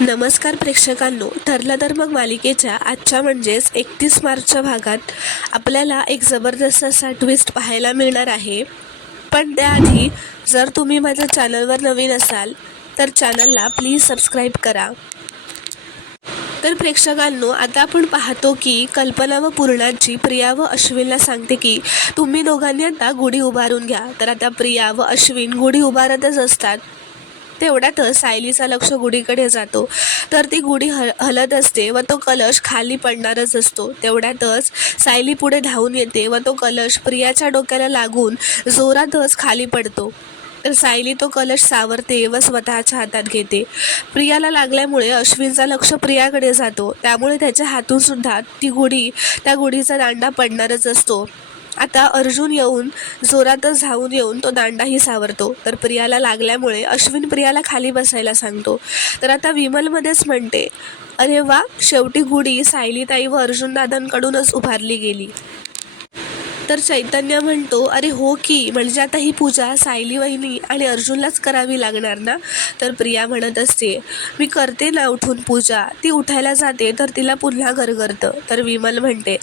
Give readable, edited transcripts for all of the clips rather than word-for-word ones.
नमस्कार प्रेक्षकांनो, ठरलं तर मग मालिकेच्या आजच्या म्हणजेच 31 मार्चच्या भागात आपल्याला एक जबरदस्त असा ट्विस्ट पाहायला मिळणार आहे. पण त्याआधी जर तुम्ही माझ्या चॅनलवर नवीन असाल तर चॅनलला प्लीज सबस्क्राईब करा. तर प्रेक्षकांनो, आता आपण पाहतो की कल्पना व पूर्णाची प्रिया व अश्विनला सांगते की तुम्ही दोघांनी आता गुढी उभारून घ्या. तर आता प्रिया व अश्विन गुढी उभारतच असतात. तेवढ्यातच सायलीचा लक्ष गुढीकडे जातो. तर ती गुढी हलत असते व तो कलश खाली पडणारच असतो. तेवढ्यातच सायली पुढे धावून येते व तो कलश प्रियाच्या डोक्याला लागून जोरातच खाली पडतो. तर सायली तो कलश सावरते व स्वतःच्या हातात घेते. प्रियाला लागल्यामुळे अश्विनचा लक्ष प्रियाकडे जातो. त्यामुळे त्याच्या हातून सुद्धा त्या गुढीचा दांडा पडणारच असतो. आता अर्जुन येऊन जोरातच धावून येऊन तो दांडाही सावरतो. तर प्रियाला लागल्यामुळे अश्विन प्रियाला खाली बसायला सांगतो. तर आता विमलमध्येच म्हणते, अरे वा, शेवटी गुढी सायलीताई व अर्जुन दादांकडूनच उभारली गेली. तर चैतन्य म्हणतो, अरे हो की, म्हणजे आता ही पूजा सायली वहिनी आणि अर्जुनलाच करावी लागणार ना. तर प्रिया म्हणत असते, मी करते ना उठून पूजा. ती उठायला जाते तर तिला पुन्हा गरगरतं. तर विमल म्हणते,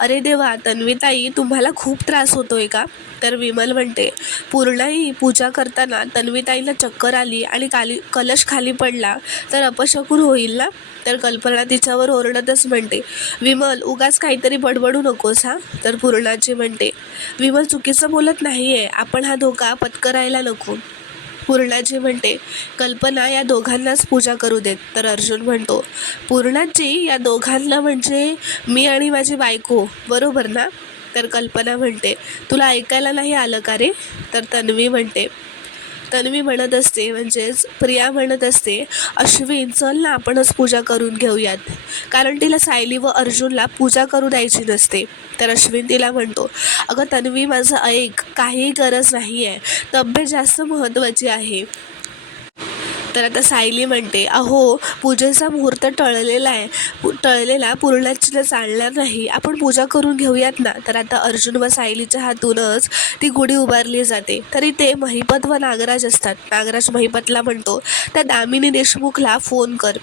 अरे देवा, तन्वीताई तुम्हाला खूप त्रास होतोय का. तर विमल म्हणते, पूर्णाई, पूजा करताना तन्वीताईला चक्कर आली आणि कलश खाली पडला तर अपशकुन होईल ना. तर कल्पना तिच्यावर ओरडतच म्हणते, विमल, उगाच काहीतरी बडबडू नकोस हा. तर पूर्णाची म्हणते, विमल चुकीचं बोलत नाहीये, आपण हा धोका पत्करायला नको. पूर्णाजी म्हणते, कल्पना, या दोघांनाच पूजा करू देत. तर अर्जुन म्हणतो, पूर्णाजी, या दोघांना म्हणजे मी आणि माझी बायको, बरोबर ना. तर कल्पना म्हणते, तुला ऐकायला नाही आलं का रे. तर तन्वी म्हणत असते, म्हणजेच प्रिया म्हणत असते, अश्विन, चल ना आपणच पूजा करून घेऊयात, कारण तिला सायली व अर्जुनला पूजा करू द्यायची नसते. तर अश्विन तिला म्हणतो, अगं तन्वी, माझं ऐक, काही गरज नाही आहे, तब्येत जास्त महत्त्वाची आहे. तर आता सायली म्हणते, अहो, पूजेचा मुहूर्त टळलेला पूर्णाचीला चालणार नाही, आपण पूजा करून घेऊयात ना. तर आता अर्जुन व सायलीच्या हातूनच ती गुढी उभारली जाते. तरी ते महिपत व नागराज असतात. नागराज महिपतला म्हणतो, त्या दामिनी देशमुखला फोन कर.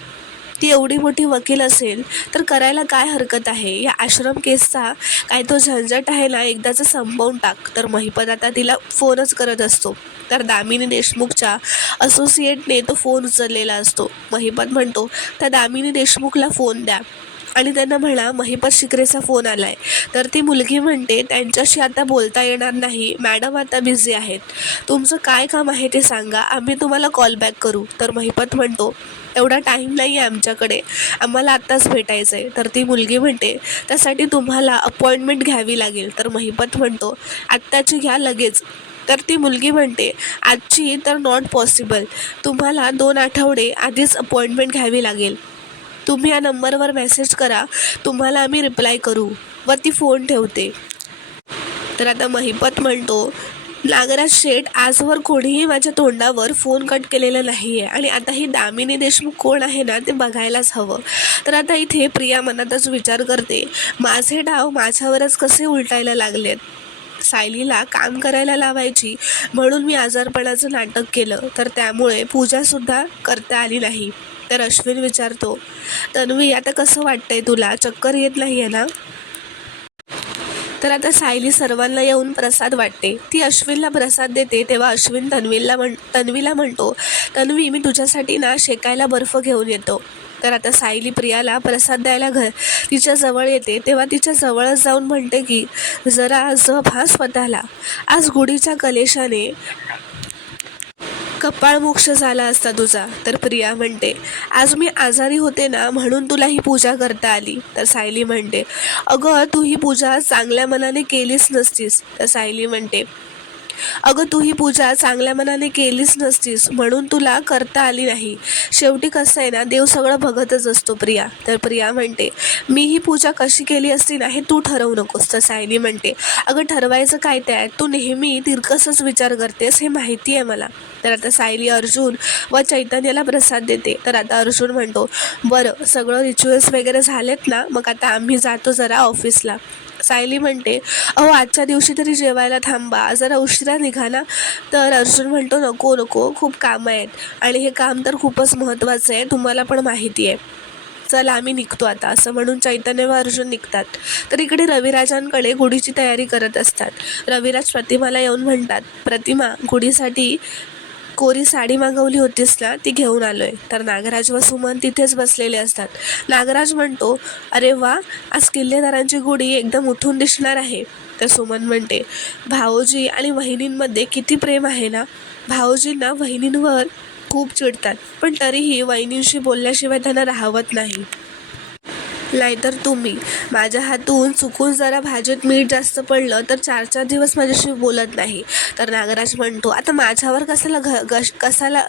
ती एवढी मोठी वकील असेल तर करायला काय हरकत आहे. या आश्रम केसचा काय तो झंझट आहे ना, एकदाचं संपवून टाक. तर महिपत आता तिला फोनच करत असतो. तर दामिनी देशमुखच्या असोसिएटने तो फोन उचललेला असतो. महिपत म्हणतो, त्या दामिनी देशमुखला फोन द्या आणि त्यांना म्हणा महिपत शिकरेचा फोन आलाय. तर ती मुलगी म्हणते, त्यांच्याशी आता बोलता येणार नाही, मॅडम आता बिझी आहेत, तुमचं काय काम आहे ते सांगा, आम्ही तुम्हाला कॉल बॅक करू. तर महिपत म्हणतो, एवढा टाईम नाही आहे आमच्याकडे, आम्हाला आत्ताच भेटायचं आहे. तर ती मुलगी म्हणते, त्यासाठी तुम्हाला अपॉइंटमेंट घ्यावी लागेल. तर महिपत म्हणतो, आत्ताची घ्या लगेच. तर ती मुलगी म्हणते, आजची तर नॉट पॉसिबल, तुम्हाला 2 आठवडे आधीच अपॉइंटमेंट घ्यावी लागेल. तुम्ही या नंबरवर मेसेज करा, तुम्हाला आम्ही रिप्लाय करू. व ती फोन ठेवते. तर आता महिपत म्हणतो, नागराज शेठ, आजवर कोणीही माझ्या तोंडावर फोन कट केलेला नाही आहे आणि आता ही दामिनी देशमुख कोण आहे ना, ते बघायलाच हवं. तर आता इथे प्रिया मनातच विचार करते, माझे डाव माझ्यावरच कसे उलटायला लागलेत. सायलीला काम करायला लावायची म्हणून मी आजारपणाचं नाटक केलं, तर त्यामुळे पूजासुद्धा करता आली नाही. तर अश्विन विचारतो, तन्वी, आता कसं वाटतंय तुला, चक्कर येत नाही आहे ना. तर आता सायली सर्वांना येऊन प्रसाद वाटते. ती अश्विनला प्रसाद देते. तेव्हा अश्विन तन्वीला म्हणतो, तन्वी, मी तुझ्यासाठी ना शेकायला बर्फ घेऊन येतो. तर आता सायली प्रियाला प्रसाद द्यायला तिच्या जवळ येते. तेव्हा तिच्या जवळच जाऊन म्हणते की, जरा जप हा स्वतःला, आज गुढीच्या कलेशाने कपाळमोक्ष झाला असता तुझा. तर प्रिया म्हणते, आज मी आजारी होते ना, म्हणून तुला ही पूजा करता आली. तर सायली म्हणते, अगं, तू ही पूजा चांगल्या मनाने केलीच नसतीस. तर सायली म्हणते, अगं, तू ही पूजा चांगल्या मनाने केलीच नसतीस म्हणून तुला करता आली नाही. शेवटी कसं आहे ना, देव सगळं बघतच असतो प्रिया. तर प्रिया म्हणते, मी ही पूजा कशी केली असती ना, हे तू ठरवू नकोस. तर सायली म्हणते, अगं, ठरवायचं काय ते आहे, तू नेहमी तिरकसच विचार करतेस, हे माहिती आहे मला. तर आता सायली अर्जुन व चैतन्याला प्रसाद देते. तर आता अर्जुन म्हणतो, बरं, सगळं रिच्युअल्स वगैरे झालेत ना, मग आता आम्ही जातो जरा ऑफिसला. सायली म्हणते, अहो आजच्या दिवशी तरी जेवायला थांबा, जरा उशिरा निघा ना. तर अर्जुन म्हणतो, नको नको, खूप कामं आहेत आणि हे काम तर खूपच महत्त्वाचं आहे, तुम्हाला पण माहिती आहे. चला आम्ही निघतो आता, असं म्हणून चैतन्य व अर्जुन निघतात. तर इकडे रविराजांकडे गुढीची तयारी करत असतात. रविराज प्रतिमाला येऊन म्हणतात, प्रतिमा, गुढीसाठी कोरी साडी मागवली होतीस ना, ती घेऊन आलोय. तर नागराज व सुमन तिथेच बसलेले असतात. नागराज म्हणतो, अरे वा, आज किल्लेदारांची गुढी एकदम उठून दिसणार आहे. तर सुमन म्हणते, भाऊजी आणि वहिनींमध्ये किती प्रेम आहे ना. भाऊजींना वहिनींवर खूप चिडतात, पण तरीही वहिनींशी बोलल्याशिवाय त्यांना राहवत नाही. नाहीतर तुम्ही माझ्या हातून चुकून जरा भाजीत मीठ जास्त पडलं तर 4-4 दिवस माझ्याशी बोलत नाही. तर नागराज म्हणतो, आता माझ्यावर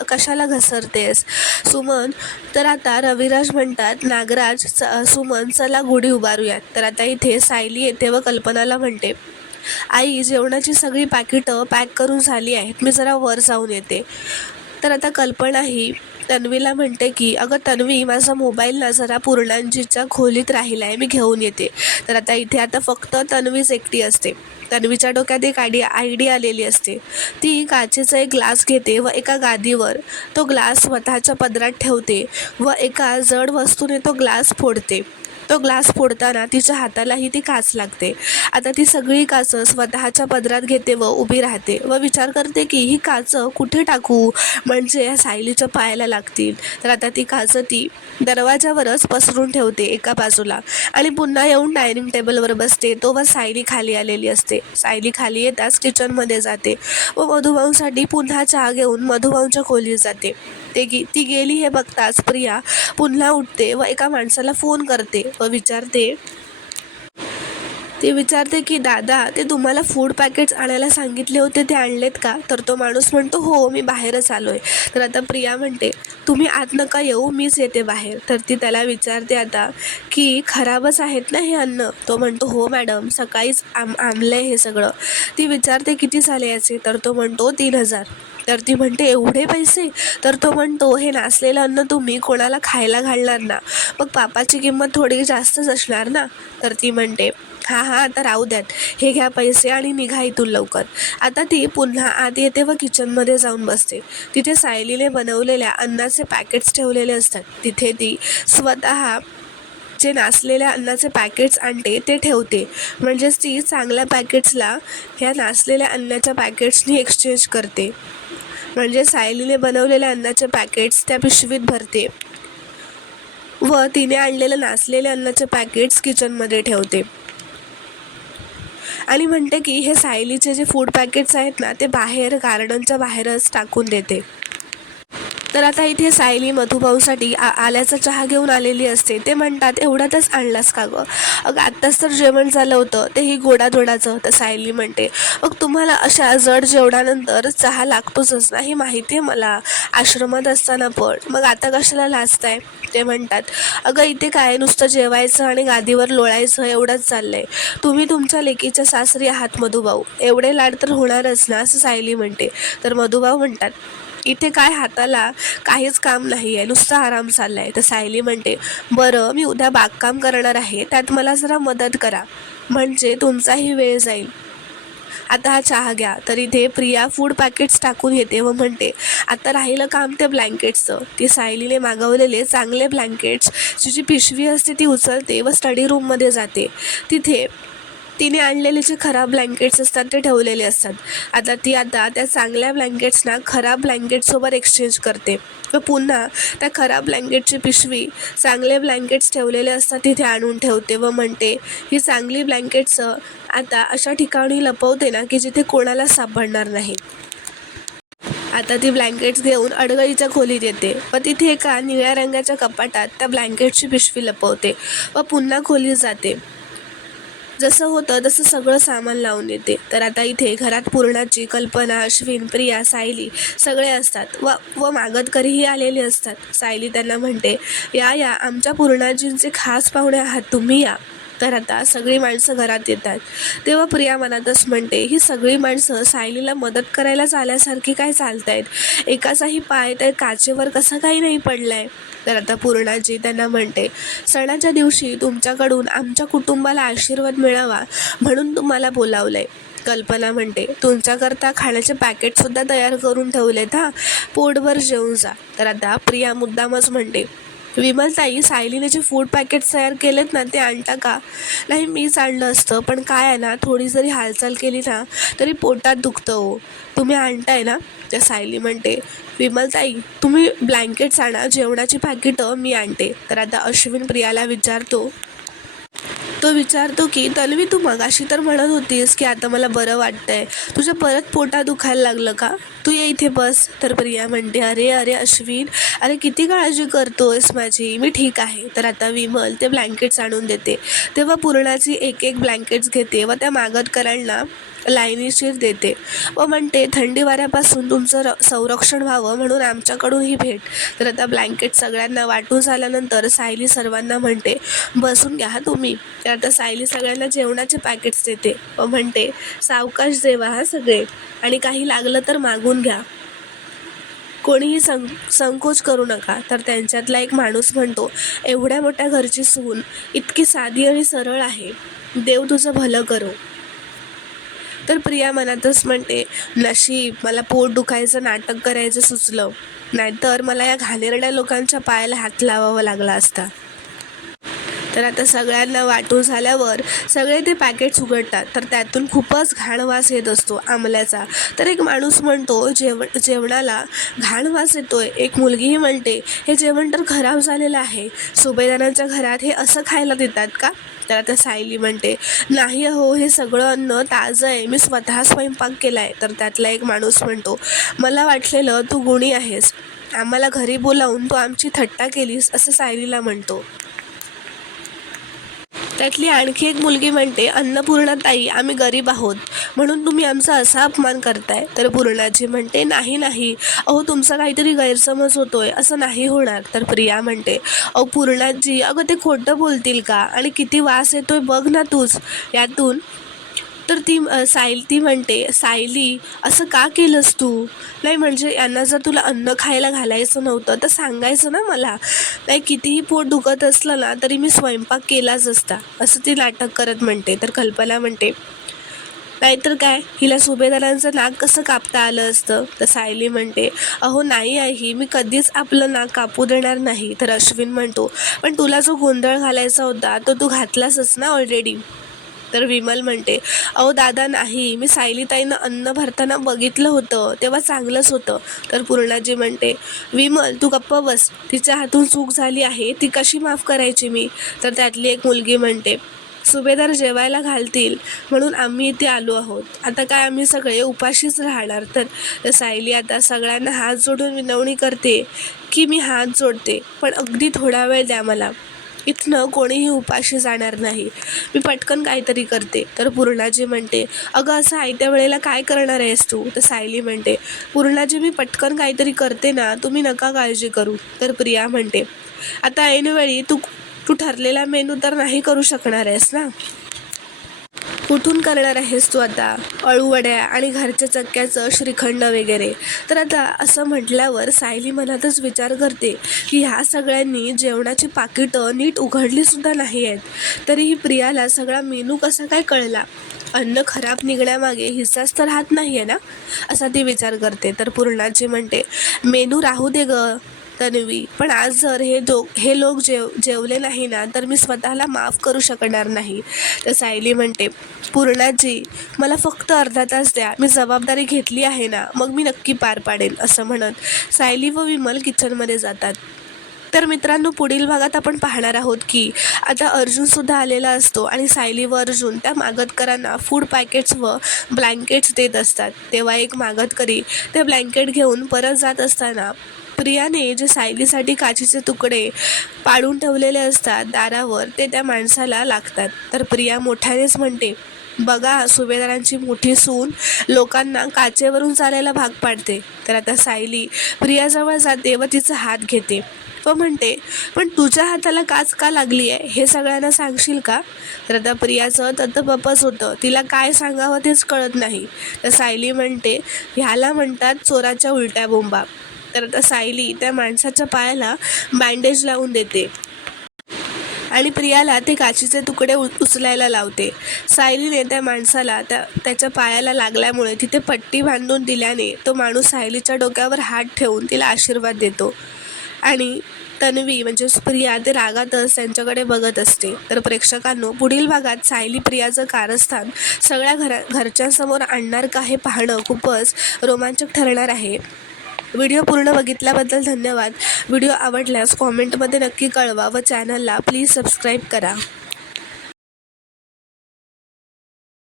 कशाला घसरतेस सुमन. तर आता रविराज म्हणतात, नागराज, सुमन, चला गुढी उभारूयात. तर आता इथे सायली येते व कल्पनाला म्हणते, आई, जेवणाची सगळी पाकिटं पॅक करून झाली आहेत, मी जरा वर जाऊन येते. तर आता कल्पना ही तन्वीला म्हणते की, अगं तन्वी, माझा मोबाईल ना जरा पूर्णांजीच्या खोलीत राहिला आहे, मी घेऊन येते. तर आता इथे फक्त तन्वीच एकटी असते. तन्वीच्या डोक्यात एक आयडिया आलेली असते. ती काचेचा एक ग्लास घेते व एका गादीवर तो ग्लास स्वतःच्या पदरात ठेवते व एका जड वस्तूने तो ग्लास फोडते. तो ग्लास फोडताना तिच्या हातालाही ती काच लागते. आता ती सगळी काचं स्वतःच्या पदरात घेते व उभी राहते व विचार करते की ही काचं कुठे टाकू म्हणजे या सायलीच्या पायाला लागतील. तर आता ती काचं ती दरवाजावरच पसरून ठेवते एका बाजूला आणि पुन्हा येऊन डायनिंग टेबलवर बसते. तोवर सायली खाली आलेली असते. सायली खाली येताच किचनमध्ये जाते व मधुभाऊंसाठी पुन्हा चहा घेऊन मधुभाऊंच्या खोलीत जाते. ती गेली हे बघताच प्रिया पुन्हा उठते व एका माणसाला फोन करते व विचारते की, दादा, ते तुम्हाला फूड पॅकेट्स आणायला सांगितले होते, ते आणलेत का. तर तो माणूस म्हणतो, हो, मी बाहेरच आलोय. तर आता प्रिया म्हणते, तुम्ही आत नका येऊ, मीच येते बाहेर. तर ती त्याला विचारते आता की, खराबच आहेत ना हे अन्न. तो म्हणतो, हो मॅडम, सकाळीच आणलंय हे सगळं. ती विचारते, किती झाले याचे. तर तो म्हणतो, 3,000. तर ती म्हणते, एवढे पैसे. तर तो म्हणतो, हे नासलेलं अन्न तुम्ही कोणाला खायला घालणार ना, मग पापाची किंमत थोडी जास्तच असणार ना. तर ती म्हणते, हां आता राहू द्यात, हे घ्या पैसे आणि निघा इथून लवकर. आता ती पुन्हा आत येते व किचनमध्ये जाऊन बसते. तिथे सायलीने बनवलेल्या अन्नाचे पॅकेट्स ठेवलेले असतात. तिथे ती स्वतः जे नासलेल्या अन्नाचे पॅकेट्स आणते ते ठेवते. म्हणजेच ती चांगल्या पॅकेट्सला ह्या नासलेल्या अन्नाच्या पॅकेट्सनी एक्सचेंज करते. म्हणजे सायलीने बनवलेल्या अन्नाचे पॅकेट्स त्या पिशवीत भरते व तिने आणलेलं नासलेल्या अन्नाचे पॅकेट्स किचनमध्ये ठेवते आणि म्हणते की, हे सायलीचे जे फूड पॅकेट्स आहेत ना, ते बाहेर गार्डनच्या बाहेरच टाकून देते. तर आता इथे सायली मधुभाऊसाठी आल्याचा चहा घेऊन आलेली असते. ते म्हणतात, एवढ्यातच आणलास का गं. अगं आत्ताच तर जेवण झालं होतं, तेही गोडाधोडाचं. तर सायली म्हणते, मग तुम्हाला अशा जड जेवणानंतर चहा लागतोच ना, हे माहिती आहे मला, आश्रमात असताना पण. मग आता कशाला लाजताय. ते म्हणतात, अगं इथे काय नुसतं जेवायचं आणि गादीवर लोळायचं एवढंच चाललंय. तुम्ही तुमच्या लेकीच्या सासरी आहात मधुभाऊ, एवढे लाड तर होणारच ना, असं सायली म्हणते. तर मधुभाऊ म्हणतात, इथे काय हाताला काहीच काम नाही आहे, नुसता आराम चालला आहे. तर सायली म्हणते, बरं, मी उद्या बागकाम करणार आहे, त्यात मला जरा मदत करा, म्हणजे तुमचाही वेळ जाईल. आता हा चहा घ्या. तर इथे प्रिया फूड पॅकेट्स टाकून येते व म्हणते, आता राहिलं काम ते ब्लँकेट्सचं. ती सायलीने मागवलेले चांगले ब्लँकेट्स जी पिशवी असते ती उचलते व स्टडी रूममध्ये जाते. तिथे तिने आणलेले जे खराब ब्लँकेट्स असतात ते ठेवलेले असतात. आता त्या चांगल्या ब्लँकेट्सना खराब ब्लँकेटसोबत एक्सचेंज करते व पुन्हा त्या खराब ब्लँकेटची पिशवी चांगले ब्लँकेट्स ठेवलेले असतात तिथे आणून ठेवते व म्हणते, ही चांगली ब्लँकेट्स आता अशा ठिकाणी लपवते ना की जिथे कोणाला सापडणार नाही. आता ती ब्लँकेट्स घेऊन अडगळीच्या खोलीत येते व तिथे एका निळ्या रंगाच्या कपाटात त्या ब्लँकेटची पिशवी लपवते व पुन्हा खोलीत जाते. जसं होतं तसं सगळं सामान लावून येते. तर आता इथे घरात पूर्णाची, कल्पना, अश्विन, प्रिया, सायली सगळे असतात व मागतकरीही आलेले असतात. सायली त्यांना म्हणते, या आमच्या पूर्णाजींचे खास पाहुणे आहात तुम्ही, या. तर आता सगळी माणसं घरात येतात. तेव्हा प्रिया मनातच म्हणते, ही सगळी माणसं सायलीला मदत करायलाच आल्यासारखी काय चालतायत. एकाचाही पाय त्या काचेवर कसा काही नाही पडलाय. तर आता पूर्णाजी त्यांना म्हणते, सणाच्या दिवशी तुमच्याकडून आमच्या कुटुंबाला आशीर्वाद मिळावा म्हणून तुम्हाला बोलावलंय. कल्पना म्हणते, तुमच्याकरता खाण्याचे पॅकेटसुद्धा तयार करून ठेवलेत हा, पोटभर जेवून जा. तर आता प्रिया मुद्दामच म्हणते, विमलताई, सायलीने जे फूड पॅकेट्स तयार केलेत ना, ते आणता का? नाही, मीच आणलं असतं, पण काय आहे ना, थोडी जरी हालचाल केली ना तरी पोटात दुखतं हो. तुम्ही आणताय ना? त्या सायली म्हणते, विमलताई, तुम्ही ब्लँकेट्स आणा, जेवणाची पॅकेटं मी आणते. तर आता अश्विन प्रियाला विचारतो, की तन्वी, तू मगाशी तर म्हणत होतीस की आता मला बरं वाटतंय, तुझ्या परत पोटात दुखायला लागलं का? तू ये इथे बस. तर प्रिया म्हणते, अरे अरे अश्विन, अरे किती काळजी करतोयस माझी, मी ठीक आहे. तर आता विमल ते ब्लँकेट्स आणून देते. तेव्हा पूर्णाची एक एक ब्लँकेट्स घेते व त्या मागतकरांना लाईनीशीर देते व म्हणते, थंडी वाऱ्यापासून तुमचं संरक्षण व्हावं म्हणून आमच्याकडून ही भेट. तर आता ब्लँकेट सगळ्यांना वाटून झाल्यानंतर सायली सर्वांना म्हणते, बसून घ्या हा तुम्ही. तर आता सायली सगळ्यांना जेवणाचे पॅकेट्स देते व म्हणते, सावकाश जेवा हा सगळे, आणि काही लागलं तर मागून घ्या, कोणीही संकोच करू नका. तर त्यांच्यातला एक माणूस म्हणतो, एवढ्या मोठ्या घरची सून इतकी साधी आणि सरळ आहे, देव तुझं भलं करो. तर प्रिया मनातच म्हणते, नशीब मला पोट दुखायचं नाटक करायचं सुचलं, नाहीतर मला या घाणेरड्या लोकांच्या पायाला हात लावावा लागला असता. तर आता सगळ्यांना वाटून झाल्यावर सगळे ते पॅकेट्स उघडतात. तर त्यातून खूपच घाण वास येत असतो आंबल्याचा. तर एक माणूस म्हणतो, जेवणाला घाण वास येतोय. एक मुलगीही म्हणते, हे जेवण तर खराब झालेलं आहे, सुभेदारांच्या घरात हे असं खायला देतात का? तर आता सायली म्हणते, नाही हो, हे सगळं अन्न ताजं आहे, मी स्वतः स्वयंपाक केला आहे. तर त्यातला एक माणूस म्हणतो, मला वाटलेलं तू गुणी आहेस, आम्हाला घरी बोलावून तू आमची थट्टा केलीस, असं सायलीला म्हणतो. त्यातली आणखी एक मुलगी म्हणते, अन्नपूर्णाताई, आम्ही गरीब आहोत म्हणून तुम्ही आमचा असा अपमान करताय. तर पूर्णाजी म्हणते, नाही नाही, अहो तुमचा काहीतरी गैरसमज होतोय, असं नाही होणार. तर प्रिया म्हणते, अहो पूर्णाजी, अगं ते खोटं बोलतील का, आणि किती वास येतोय बघ ना तूच यातून. तर ती म्हणते, सायली, असं का केलंस तू? नाही म्हणजे यांना जर तुला अन्न खायला घालायचं नव्हतं तर सांगायचं ना मला, नाही कितीही पोट दुखत असलं ना तरी मी स्वयंपाक केलाच असता, असं ती नाटक करत म्हणते. तर कल्पना म्हणते, नाहीतर काय, हिला सुभेदारांचं नाक कसं कापता आलं असतं. तर सायली म्हणते, अहो नाही आई, मी कधीच आपलं नाक कापू देणार नाही. तर अश्विन म्हणतो, पण तुला जो गोंधळ घालायचा होता तो तू घातलासच ना ऑलरेडी. तर विमल म्हणते, अहो दादा नाही, मी सायलीताईनं अन्न भरताना बघितलं होतं, तेव्हा चांगलंच होतं. तर पूर्णाजी म्हणते, विमल तू गप्प बस, तिच्या हातून चूक झाली आहे, ती कशी माफ करायची मी. तर त्यातली एक मुलगी म्हणते, सुभेदार जेवायला घालतील म्हणून आम्ही इथे आलो आहोत, आता काय आम्ही सगळे उपाशीच राहणार. तर सायली आता सगळ्यांना हात जोडून विनवणी करते की मी हात जोडते, पण अगदी थोडा वेळ द्या मला, इथनं कोणीही उपाशी जाणार नाही, मी पटकन काहीतरी करते. तर पूर्णाजी म्हणते, अगं असं आयत्या वेळेला काय करणार आहेस तू? तर सायली म्हणते, पूर्णाजी, मी पटकन काहीतरी करते ना, तुम्ही नका काळजी करू. तर प्रिया म्हणते, आता ऐनवेळी तू ठरलेला मेनू तर नाही करू शकणार आहेस ना, कुठून करणार आहेस तू आता अळूवड्या आणि घरच्या चक्क्याचं श्रीखंड वगैरे. तर आता असं म्हटल्यावर सायली मनातच विचार करते की ह्या सगळ्यांनी जेवणाची पाकिटं नीट उघडलीसुद्धा नाही आहेत, तरीही प्रियाला सगळा मेनू कसा काय कळला, अन्न खराब निघण्यामागे हिचाच तर हात नाही आहे ना, असा ती विचार करते. तर पूर्णाजी म्हणते, मेनू राहू दे ग तन्वी, पण आज जर हे लोक जेवले नाही ना तर मी स्वतःला माफ करू शकणार नाही. तर सायली म्हणते, पूर्णाजी, मला फक्त अर्धा तास द्या, मी जबाबदारी घेतली आहे ना, मग मी नक्की पार पाडेन. असं म्हणत सायली व विमल किचनमध्ये जातात. तर मित्रांनो, पुढील भागात आपण पाहणार आहोत की आता अर्जुनसुद्धा आलेला असतो आणि सायली व अर्जुन त्या मागतकरांना फूड पॅकेट्स व ब्लँकेट्स देत असतात. तेव्हा एक मागतकरी ते ब्लँकेट घेऊन परत जात असताना प्रियाने जे सायलीसाठी काचेचे तुकडे पाडून ठेवलेले असतात दारावर, ते त्या माणसाला लागतात. तर प्रिया मोठ्यानेच म्हणते, बघा, सुभेदारांची मोठी सून लोकांना काचेवरून चालायला भाग पाडते. तर आता सायली प्रियाजवळ जाते व तिचा हात घेते व म्हणते, पण तुझ्या हाताला काच का लागली आहे हे सगळ्यांना सांगशील का? तर आता प्रियाचं तत्पपच होतं, तिला काय सांगावं तेच कळत नाही. तर सायली म्हणते, ह्याला म्हणतात चोराच्या उलट्या बोंबा. तर आता सायली त्या माणसाच्या पायाला बँडेज लावून देते आणि प्रियाला ते काचीचे तुकडे उचलायला लावते. सायलीने त्या माणसाला त्याच्या पायाला लागल्यामुळे तिथे पट्टी बांधून दिल्याने तो माणूस सायलीच्या डोक्यावर हात ठेवून तिला आशीर्वाद देतो आणि तन्वी म्हणजे प्रिया ते रागातच त्यांच्याकडे बघत असते. तर प्रेक्षकांनो, पुढील भागात सायली प्रियाचं कारस्थान सगळ्या घरच्यांसमोर आणणार का हे पाहणं खूपच रोमांचक ठरणार आहे. व्हिडिओ पूर्ण बघितल्याबद्दल धन्यवाद. व्हिडिओ आवडल्यास कॉमेंटमध्ये नक्की कळवा व चॅनलला प्लीज सबस्क्राईब करा.